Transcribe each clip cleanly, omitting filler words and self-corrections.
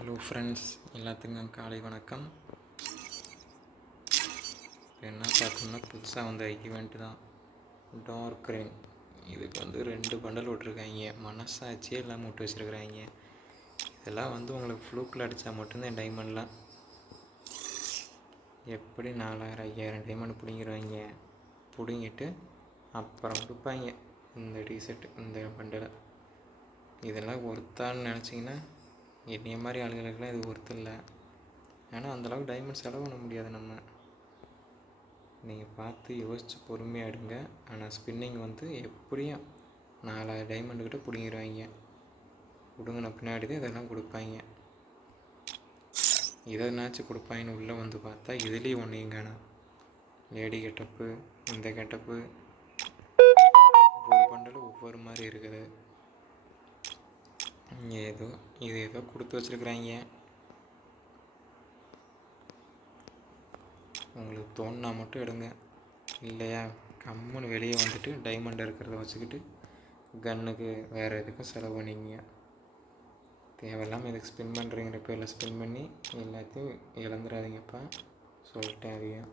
Hello friends, எல்லாத்துக்கும் காலை வணக்கம். இப்போ என்ன பார்க்கணுன்னா, புதுசாக வந்த ஈவெண்ட்டு தான் டார்க் ரெயின். இதுக்கு 2 பண்டல் விட்ருக்காங்க. மனசாட்சியே இல்லாமல் விட்டு வச்சுருக்குறாங்க. இதெல்லாம் உங்களுக்கு ஃப்ளூக்கில் அடித்தா மட்டும்தான் டைமண்ட்லாம். எப்படி 4000 5000 டைமண்ட் பிடிங்கிடுவாங்க. பிடுங்கிட்டு அப்புறம் கொடுப்பாங்க இந்த டிஷர்ட், இந்த பண்டலை. இதெல்லாம் ஒர்த்தான்னு நினச்சிங்கன்னா, என்னைய மாதிரி ஆளுகளுக்கெல்லாம் இது ஒர்த்து இல்லை. ஏன்னா அந்தளவுக்கு டைமண்ட் செலவு பண்ண முடியாது. நீங்கள் பார்த்து யோசித்து பொறுமையாக எடுங்க. ஆனால் ஸ்பின்னிங் எப்படியும் 4000 டைமண்டுக்கிட்ட பிடிங்கிடுவாங்க. பிடுங்கின பின்னாடி தான் இதெல்லாம் கொடுப்பாங்க. இதனாச்சும் கொடுப்பாங்கன்னு உள்ளே பார்த்தா இதுலேயும் ஒன்றையும் காணும். லேடி கெட்டப்பு, இந்த கெட்டப்பு, ஒவ்வொரு பண்டலும் ஒவ்வொரு மாதிரி இருக்குது. ஏதோ கொடுத்து வச்சுருக்குறாங்க. உங்களுக்கு தோணுனா மட்டும் எடுங்க, இல்லையா கம்முன்னு வெளியே வந்துட்டு டைமண்ட் இருக்கிறத வச்சுக்கிட்டு கன்னுக்கு வேறு எதுக்கும் செலவு பண்ணிங்க. தேவையில்லாமல் இதுக்கு ஸ்பின் பண்ணுறீங்கிற பேரில் ஸ்பின் பண்ணி எல்லாத்தையும் இழந்துடாதீங்கப்பா, சொல்லிட்டேன் அதையும்.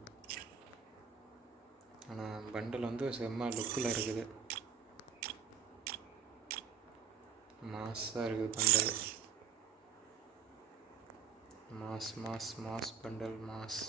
ஆனால் பண்டில் செம்ம லுக்கில் இருக்குது, மாஸாக இருக்குது பண்டல். Mass bundle mass.